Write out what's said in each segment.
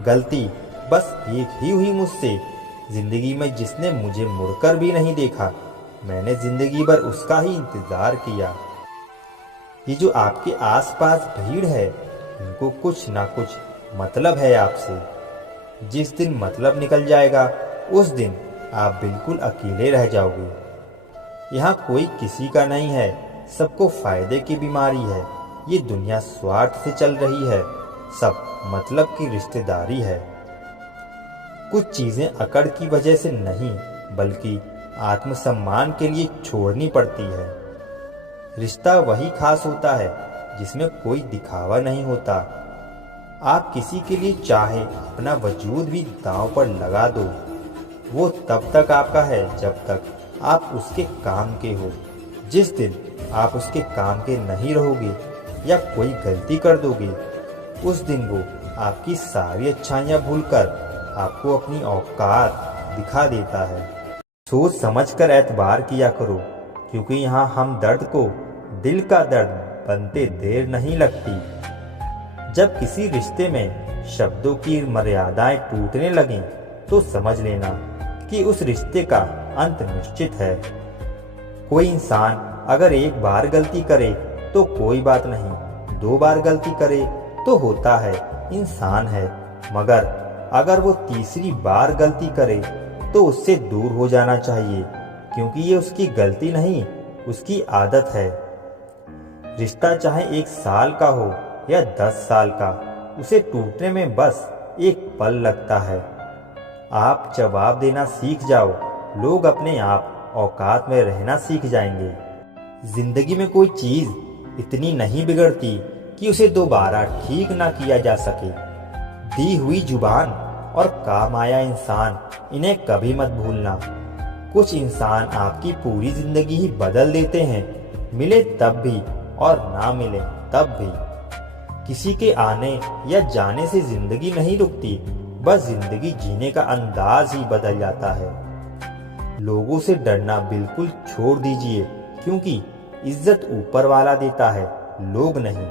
गलती बस एक ही हुई मुझसे। जिंदगी में जिसने मुझे मुड़कर भी नहीं देखा, मैंने जिंदगी भर उसका ही इंतजार किया। ये जो आपके आसपास भीड़ है, इनको कुछ ना कुछ मतलब है आपसे। जिस दिन मतलब निकल जाएगा, उस दिन आप बिल्कुल अकेले रह जाओगे। यहाँ कोई किसी का नहीं है, सबको फायदे की बीमारी है। ये दुनिया स्वार्थ से चल रही है, सब मतलब की रिश्तेदारी है। कुछ चीजें अकड़ की वजह से नहीं, बल्कि आत्मसम्मान के लिए छोड़नी पड़ती है। रिश्ता वही खास होता है जिसमें कोई दिखावा नहीं होता। आप किसी के लिए चाहे अपना वजूद भी दांव पर लगा दो, वो तब तक आपका है जब तक आप उसके काम के हो। जिस दिन आप उसके काम के नहीं रहोगे या कोई गलती कर दोगे, उस दिन वो आपकी सारी अच्छाइयाँ भूलकर आपको अपनी औकात दिखा देता है। सोच समझ कर एतबार किया करो, क्योंकि यहाँ हम दर्द को दिल का दर्द बनते देर नहीं लगती। जब किसी रिश्ते में शब्दों की मर्यादाएं टूटने लगें, तो समझ लेना कि उस रिश्ते का अंत निश्चित है। कोई इंसान अगर एक बार गलती करे तो कोई बात नहीं, 2 बार गलती करे तो होता है, इंसान है। मगर अगर वो तीसरी बार गलती करे तो उससे दूर हो जाना चाहिए, क्योंकि ये उसकी गलती नहीं, उसकी आदत है। रिश्ता चाहे 1 साल का हो या 10 साल का, उसे टूटने में बस एक पल लगता है। आप जवाब देना सीख जाओ, लोग अपने आप औकात में रहना सीख जाएंगे। जिंदगी में कोई चीज इतनी नहीं बिगड़ती कि उसे दोबारा ठीक ना किया जा सके। दी हुई जुबान और काम आया इंसान, इन्हें कभी मत भूलना। कुछ इंसान आपकी पूरी जिंदगी ही बदल देते हैं, मिले तब भी और ना मिले तब भी। किसी के आने या जाने से जिंदगी नहीं रुकती, बस जिंदगी जीने का अंदाज ही बदल जाता है। लोगों से डरना बिल्कुल छोड़ दीजिए, क्योंकि इज्जत ऊपर वाला देता है, लोग नहीं।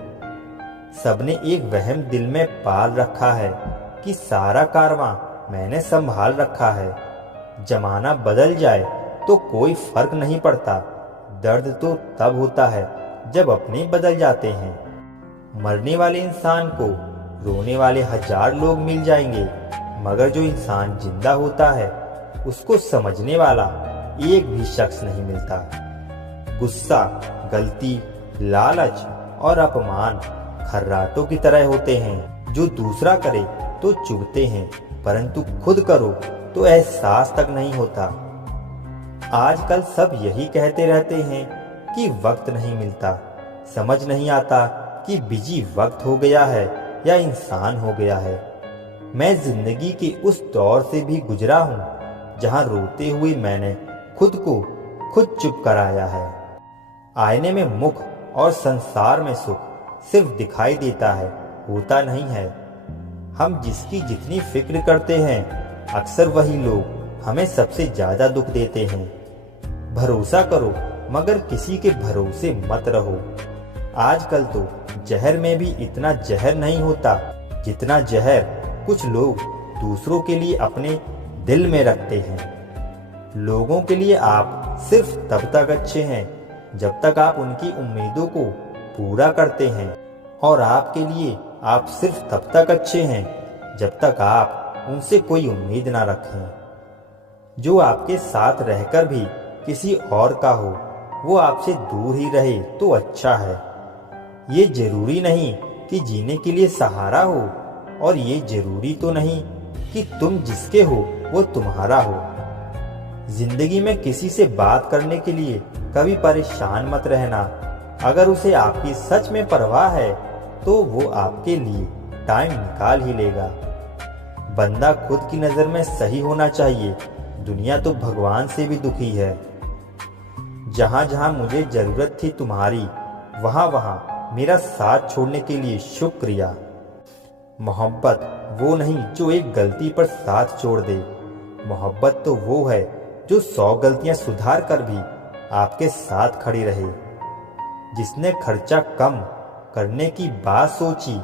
सबने एक वहम दिल में पाल रखा है कि सारा कारवां मैंने संभाल रखा है। जमाना बदल जाए तो कोई फर्क नहीं पड़ता, दर्द तो तब होता है जब अपने बदल जाते हैं। मरने वाले इंसान को रोने वाले 1000 लोग मिल जाएंगे, मगर जो इंसान जिंदा होता है उसको समझने वाला एक भी शख्स नहीं मिलता। गुस्सा, गलती, लालच और अपमान खर्राटों की तरह होते हैं, जो दूसरा करे तो चुभते हैं, परंतु खुद करो तो एहसास तक नहीं होता। आजकल सब यही कहते रहते हैं कि वक्त नहीं मिलता। समझ नहीं आता कि बिजी वक्त हो गया है या इंसान हो गया है। मैं जिंदगी के उस दौर से भी गुजरा हूँ जहाँ रोते हुए मैंने खुद को खुद चुप कराया है। आईने में मुख और संसार में सुख सिर्फ दिखाई देता है, होता नहीं है। हम जिसकी जितनी फिक्र करते हैं, अक्सर वही लोग हमें सबसे ज्यादा दुख देते हैं। भरोसा करो, मगर किसी के भरोसे मत रहो। आजकल तो जहर में भी इतना जहर नहीं होता जितना जहर कुछ लोग दूसरों के लिए अपने दिल में रखते हैं। लोगों के लिए आप सिर्फ तब तक अच्छे हैं जब तक आप उनकी उम्मीदों को पूरा करते हैं, और आपके लिए आप सिर्फ तब तक अच्छे हैं जब तक आप उनसे कोई उम्मीद ना रखें। जो आपके साथ रहकर भी किसी और का हो, वो आपसे दूर ही रहे तो अच्छा है। ये जरूरी नहीं कि जीने के लिए सहारा हो, और ये जरूरी तो नहीं कि तुम जिसके हो वो तुम्हारा हो। जिंदगी में किसी से बात करने के लिए कभी परेशान मत रहना। अगर उसे आपकी सच में परवाह है तो वो आपके लिए टाइम निकाल ही लेगा। बंदा खुद की नजर में सही होना चाहिए, दुनिया तो भगवान से भी दुखी है। जहां जहां मुझे जरूरत थी तुम्हारी, वहां वहां मेरा साथ छोड़ने के लिए शुक्रिया। मोहब्बत वो नहीं जो एक गलती पर साथ छोड़ दे। मोहब्बत तो वो है जो 100 गलतियां सुधार कर भी आपके साथ खड़ी रहे। जिसने खर्चा कम करने की बात सोची,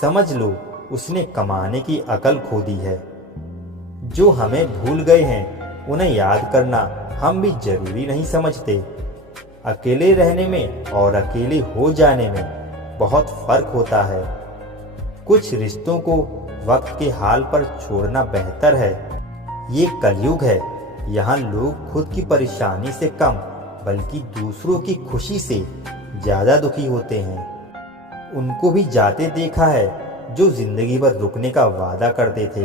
समझ लो उसने कमाने की अकल खो दी है। जो हमें भूल गए हैं उन्हें याद करना हम भी जरूरी नहीं समझते। अकेले रहने में और अकेले हो जाने में बहुत फर्क होता है। कुछ रिश्तों को वक्त के हाल पर छोड़ना बेहतर है। ये कलयुग है, यहाँ लोग खुद की परेशानी से कम बल्कि दूसरों की खुशी से ज्यादा दुखी होते हैं। उनको भी जाते देखा है जो जिंदगी भर रुकने का वादा करते थे।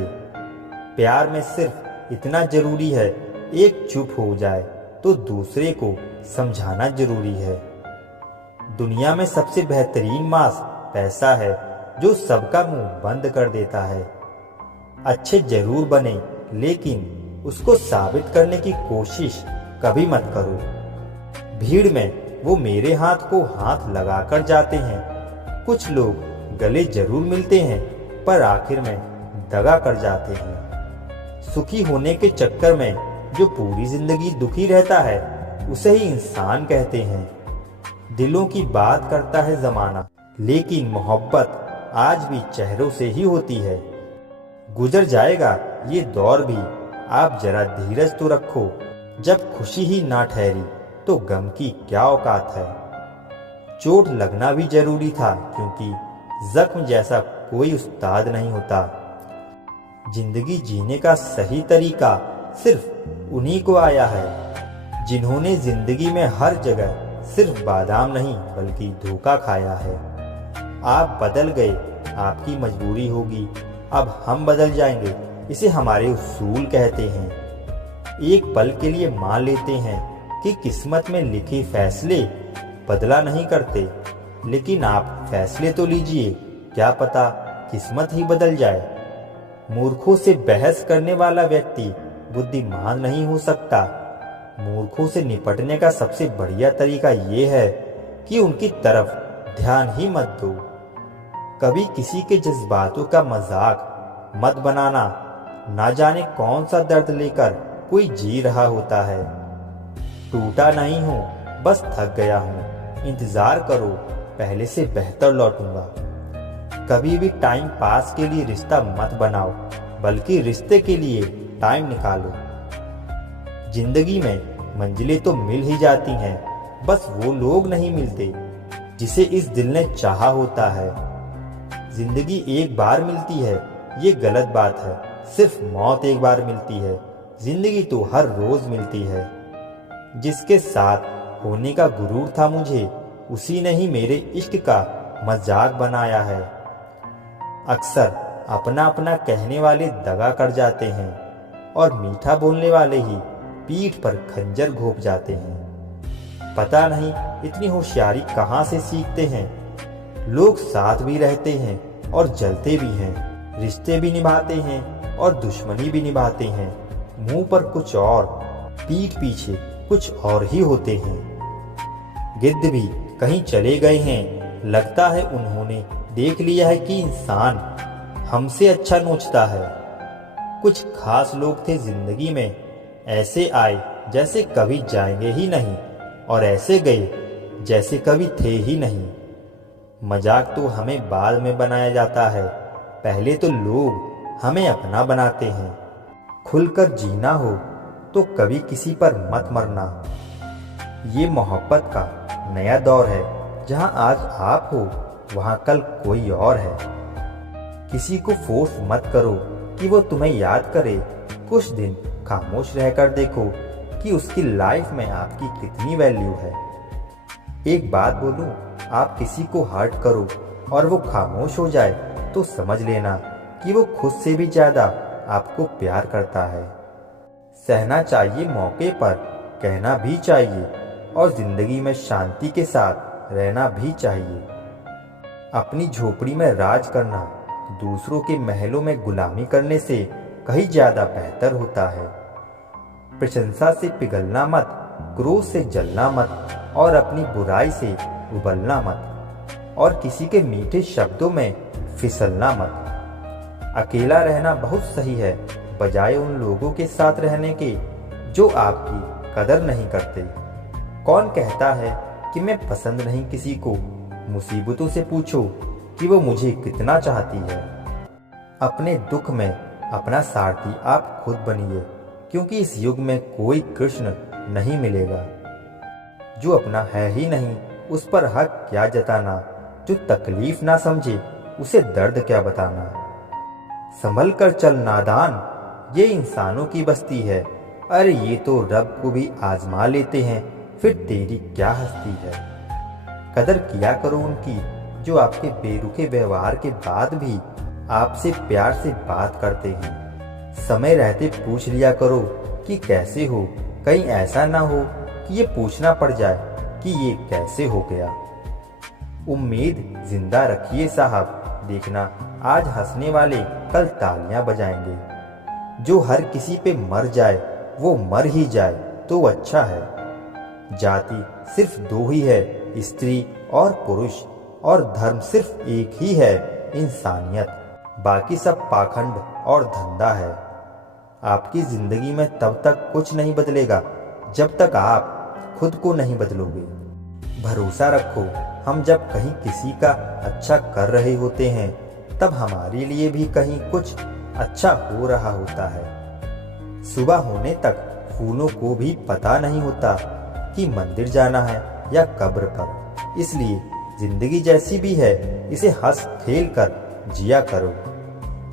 प्यार में सिर्फ इतना जरूरी है, एक चुप हो जाए तो दूसरे को समझाना जरूरी है। दुनिया में सबसे बेहतरीन मास्क पैसा है जो सबका मुंह बंद कर देता है। अच्छे जरूर बने लेकिन उसको साबित करने की कोशिश कभी मत करो। भीड़ में वो मेरे हाथ को हाथ लगाकर जाते हैं। कुछ लोग गले जरूर मिलते हैं पर आखिर में दगा कर जाते हैं। सुखी होने के चक्कर में जो पूरी जिंदगी दुखी रहता है उसे ही इंसान कहते हैं। दिलों की बात करता है जमाना, लेकिन मोहब्बत आज भी चेहरों से ही होती है। गुजर जाएगा ये दौर भी, आप जरा धीरज तो रखो। जब खुशी ही ना ठहरी तो गम की क्या औकात है। चोट लगना भी जरूरी था क्योंकि जख्म जैसा कोई उस्ताद नहीं होता। जिंदगी जीने का सही तरीका सिर्फ उन्हीं को आया है जिन्होंने जिंदगी में हर जगह सिर्फ बादाम नहीं बल्कि धोखा खाया है। आप बदल गए, आपकी मजबूरी होगी, अब हम बदल जाएंगे, इसे हमारे उसूल कहते हैं। एक पल के लिए मान लेते हैं कि किस्मत में लिखे फैसले बदला नहीं करते, लेकिन आप फैसले तो लीजिए, क्या पता किस्मत ही बदल जाए। मूर्खों से बहस करने वाला व्यक्ति बुद्धिमान नहीं हो सकता। मूर्खों से निपटने का सबसे बढ़िया तरीका ये है कि उनकी तरफ ध्यान ही मत दो। कभी किसी के जज्बातों का मजाक मत बनाना। ना जाने कौन सा दर्द लेकर कोई जी रहा होता है। टूटा नहीं हूँ, बस थक गया हूँ, इंतजार करो, पहले से बेहतर लौटूंगा। कभी भी टाइम पास के लिए रिश्ता मत बनाओ, बल्कि रिश्ते के लिए टाइम निकालो। जिंदगी में मंजिलें तो मिल ही जाती हैं, बस वो लोग नहीं मिलते जिसे इस दिल ने चाहा होता है। जिंदगी एक बार मिलती है ये गलत बात है, सिर्फ मौत एक बार मिलती है। जिंदगी तो हर रोज मिलती है। जिसके साथ होने का गुरूर था मुझे, उसी ने ही मेरे इश्क का मजाक बनाया है। अक्सर अपना अपना कहने वाले दगा कर जाते हैं और मीठा बोलने वाले ही पीठ पर खंजर घोंप जाते हैं। पता नहीं इतनी होशियारी कहाँ से सीखते हैं। लोग साथ भी रहते हैं और जलते भी हैं, रिश्ते भी निभाते हैं और दुश्मनी भी निभाते हैं। मुंह पर कुछ और, पीठ पीछे कुछ और ही होते हैं। गिद्ध भी कहीं चले गए हैं, लगता है उन्होंने देख लिया है कि इंसान हमसे अच्छा नोचता है। कुछ खास लोग थे जिंदगी में, ऐसे आए जैसे कभी जाएंगे ही नहीं और ऐसे गए जैसे कभी थे ही नहीं। मजाक तो हमें बाद में बनाया जाता है, पहले तो लोग हमें अपना बनाते हैं। खुलकर जीना हो तो कभी किसी पर मत मरना। ये मोहब्बत का नया दौर है, जहां आज आप हो वहां कल कोई और है। किसी को फोर्स मत करो कि वो तुम्हें याद करे। कुछ दिन खामोश रहकर देखो कि उसकी लाइफ में आपकी कितनी वैल्यू है। एक बात बोलूं, आप किसी को हर्ट करो और वो खामोश हो जाए तो समझ लेना कि वो खुद से भी ज्यादा आपको प्यार करता है। सहना चाहिए मौके पर, कहना भी चाहिए और जिंदगी में शांति के साथ रहना भी चाहिए। अपनी झोपड़ी में राज करना दूसरों के महलों में गुलामी करने से कहीं ज्यादा बेहतर होता है। प्रशंसा से पिघलना मत, क्रोध से जलना मत और अपनी बुराई से उबलना मत और किसी के मीठे शब्दों में फिसलना मत। अकेला रहना बहुत सही है, बजाय उन लोगों के साथ रहने के जो आपकी कदर नहीं करते। कौन कहता है कि मैं पसंद नहीं किसी को? मुसीबतों से पूछो कि वो मुझे कितना चाहती है। अपने दुख में अपना सारथी आप खुद बनिए, क्योंकि इस युग में कोई कृष्ण नहीं मिलेगा। जो अपना है ही नहीं उस पर हक क्या जताना, जो तकलीफ ना समझे उसे दर्द क्या बताना। संभल कर चल नादान, ये इंसानों की बस्ती है, अरे ये तो रब को भी आजमा लेते हैं, फिर तेरी क्या हस्ती है। कदर किया करो उनकी जो आपके बेरुखे व्यवहार के बाद भी आपसे प्यार से बात करते हैं। समय रहते पूछ लिया करो कि कैसे हो, कहीं ऐसा ना हो कि ये पूछना पड़ जाए कि ये कैसे हो गया। उम्मीद जिंदा रखिए साहब, देखना आज हंसने वाले कल तालियां बजाएंगे। जो हर किसी पे मर जाए वो मर ही जाए तो अच्छा है। जाति सिर्फ दो ही है, स्त्री और पुरुष, और धर्म सिर्फ एक ही है, इंसानियत। बाकी सब पाखंड और धंधा है। आपकी जिंदगी में तब तक कुछ नहीं बदलेगा जब तक आप खुद को नहीं बदलोगे। भरोसा रखो, हम जब कहीं किसी का अच्छा कर रहे होते हैं तब हमारे लिए भी कहीं कुछ अच्छा हो रहा होता है। सुबह होने तक फूलों को भी पता नहीं होता कि मंदिर जाना है या कब्र पर। इसलिए जिंदगी जैसी भी है इसे हंस खेल कर जिया करो,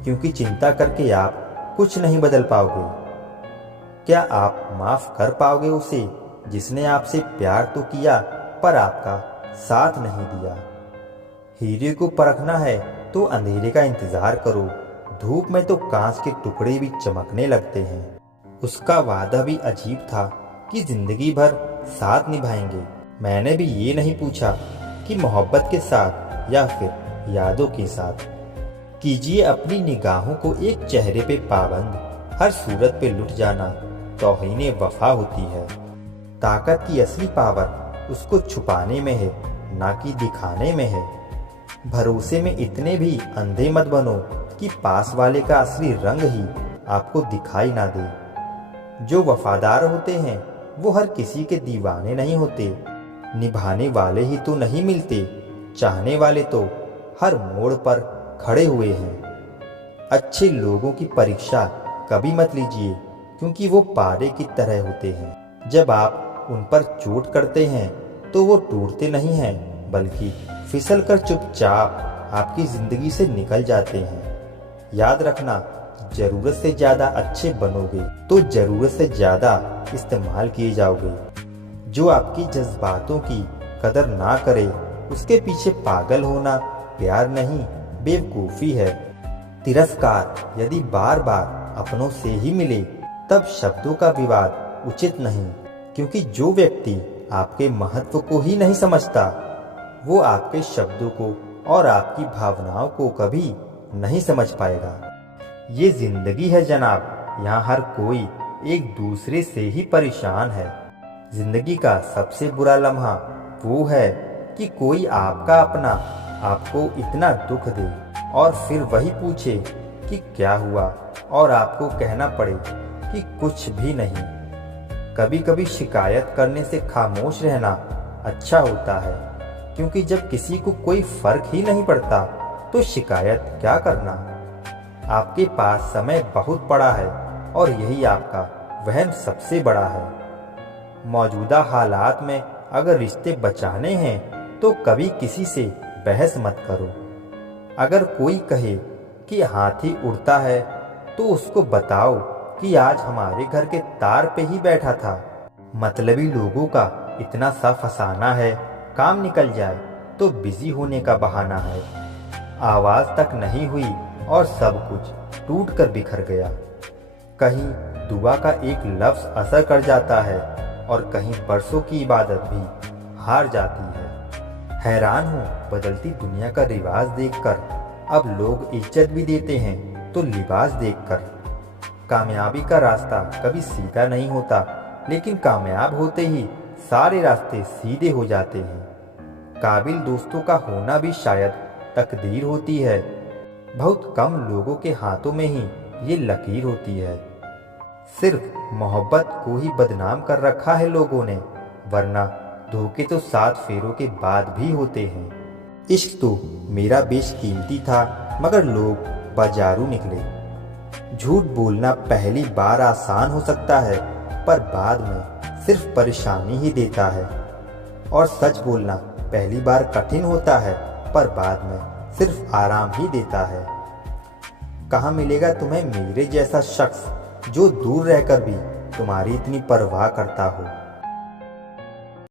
क्योंकि चिंता करके आप कुछ नहीं बदल पाओगे। क्या आप माफ कर पाओगे उसे जिसने आपसे प्यार तो किया पर आपका साथ नहीं दिया। हीरे को परखना है तो अंधेरे का इंतजार करो, धूप में तो कांच के टुकड़े भी चमकने लगते हैं। उसका वादा भी अजीब था कि जिंदगी भर साथ निभाएंगे। मैंने भी ये नहीं पूछा कि मोहब्बत के साथ या फिर यादों के साथ। कीजिए अपनी निगाहों को एक चेहरे पे पाबंद, हर सूरत पे लुट जाना तौहीने वफा होती है। ताकत की असली पावर उसको छुपाने में है, ना कि दिखाने में है। भरोसे में इतने भी अंधे मत बनो कि पास वाले का असली रंग ही आपको दिखाई ना दे। जो वफादार होते हैं वो हर किसी के दीवाने नहीं होते। निभाने वाले ही तो नहीं मिलते, चाहने वाले तो हर मोड़ पर खड़े हुए हैं। अच्छे लोगों की परीक्षा कभी मत लीजिए, क्योंकि वो पारे की तरह होते हैं। जब आप उन पर चोट करते हैं तो वो टूटते नहीं हैं, बल्कि फिसल कर चुपचाप आपकी जिंदगी से निकल जाते हैं। याद रखना, जरूरत से ज्यादा अच्छे बनोगे तो जरूरत से ज्यादा इस्तेमाल किए जाओगे। जो आपकी जज्बातों की कदर ना करे उसके पीछे पागल होना प्यार नहीं बेवकूफ़ी है। तिरस्कार यदि बार बार अपनों से ही मिले तब शब्दों का विवाद उचित नहीं, क्योंकि जो व्यक्ति आपके महत्व को ही नहीं समझता वो आपके शब्दों को और आपकी भावनाओं को कभी नहीं समझ पाएगा। ये जिंदगी है जनाब, यहाँ हर कोई एक दूसरे से ही परेशान है। जिंदगी का सबसे बुरा लम्हा वो है कि कोई आपका अपना आपको इतना दुख दे और फिर वही पूछे कि क्या हुआ और आपको कहना पड़े कि कुछ भी नहीं। कभी कभी शिकायत करने से खामोश रहना अच्छा होता है, क्योंकि जब किसी को कोई फर्क ही नहीं पड़ता तो शिकायत क्या करना। आपके पास समय बहुत पड़ा है और यही आपका वहम सबसे बड़ा है। मौजूदा हालात में अगर रिश्ते बचाने हैं तो कभी किसी से बहस मत करो। अगर कोई कहे कि हाथी उड़ता है तो उसको बताओ कि आज हमारे घर के तार पे ही बैठा था। मतलबी लोगों का इतना सा फसाना है, काम निकल जाए तो बिजी होने का बहाना है। आवाज तक नहीं हुई और सब कुछ टूट कर बिखर गया। कहीं दुआ का एक लफ्ज असर कर जाता है और कहीं बरसों की इबादत भी हार जाती है। हैरान हूँ बदलती दुनिया का रिवाज देखकर। अब लोग इज्जत भी देते हैं तो लिबास देखकर। कामयाबी का रास्ता कभी सीधा नहीं होता, लेकिन कामयाब होते ही सारे रास्ते सीधे हो जाते हैं। काबिल दोस्तों का होना भी शायद तकदीर होती है। बहुत कम लोगों के हाथों में ही ये लकीर होती है। सिर्फ मोहब्बत को ही बदनाम कर रखा है लोगों ने, वरना धोखे तो 7 फेरों के बाद भी होते हैं। इश्क तो मेरा बेशकीमती था, मगर लोग बाजारू निकले। झूठ बोलना पहली बार आसान हो सकता है, पर बाद में सिर्फ परेशानी ही देता है। और सच बोलना पहली बार कठिन होता है, पर बाद में सिर्फ आराम ही देता है। कहाँ मिलेगा तुम्हें मेरे जैसा शख्स जो दूर रहकर भी तुम्हारी इतनी परवाह करता हो।